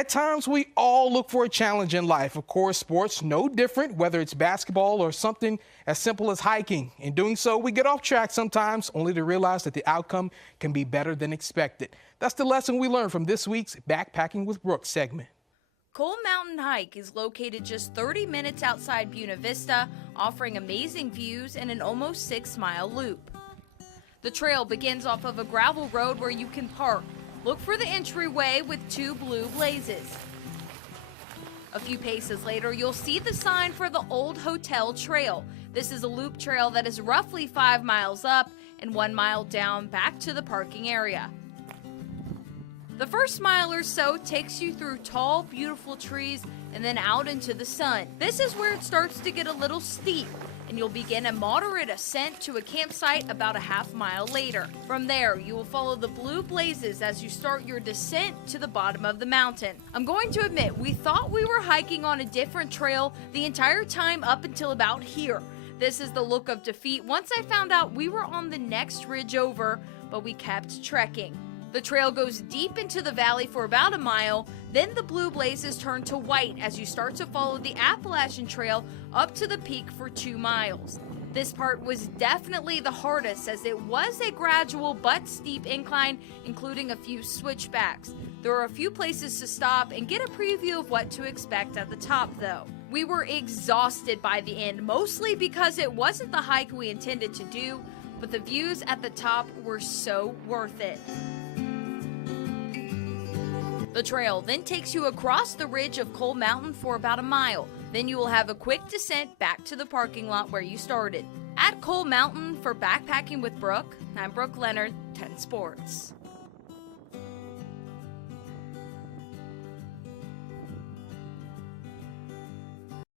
At times, we all look for a challenge in life. Of course, sports no different, whether it's basketball or something as simple as hiking. In doing so, we get off track sometimes, only to realize that the outcome can be better than expected. That's the lesson we learned from this week's Backpacking with Brooke segment. Coal Mountain Hike is located just 30 minutes outside Buena Vista, offering amazing views and an almost 6-mile loop. The trail begins off of a gravel road where you can park. Look for the entryway with 2 blue blazes. A few paces later, you'll see the sign for the Old Hotel Trail. This is a loop trail that is roughly 5 miles up and 1 mile down back to the parking area. The first mile or so takes you through tall, beautiful trees and then out into the sun. This is where it starts to get a little steep, and you'll begin a moderate ascent to a campsite about a half mile later. From there, you will follow the blue blazes as you start your descent to the bottom of the mountain. I'm going to admit, we thought we were hiking on a different trail the entire time up until about here. This is the look of defeat once I found out we were on the next ridge over, but we kept trekking. The trail goes deep into the valley for about a mile, then the blue blazes turn to white as you start to follow the Appalachian Trail up to the peak for 2 miles. This part was definitely the hardest as it was a gradual but steep incline, including a few switchbacks. There are a few places to stop and get a preview of what to expect at the top though. We were exhausted by the end, mostly because it wasn't the hike we intended to do, but the views at the top were so worth it. The trail then takes you across the ridge of Coal Mountain for about a mile. Then you will have a quick descent back to the parking lot where you started. At Coal Mountain for Backpacking with Brooke, I'm Brooke Leonard, 10 Sports.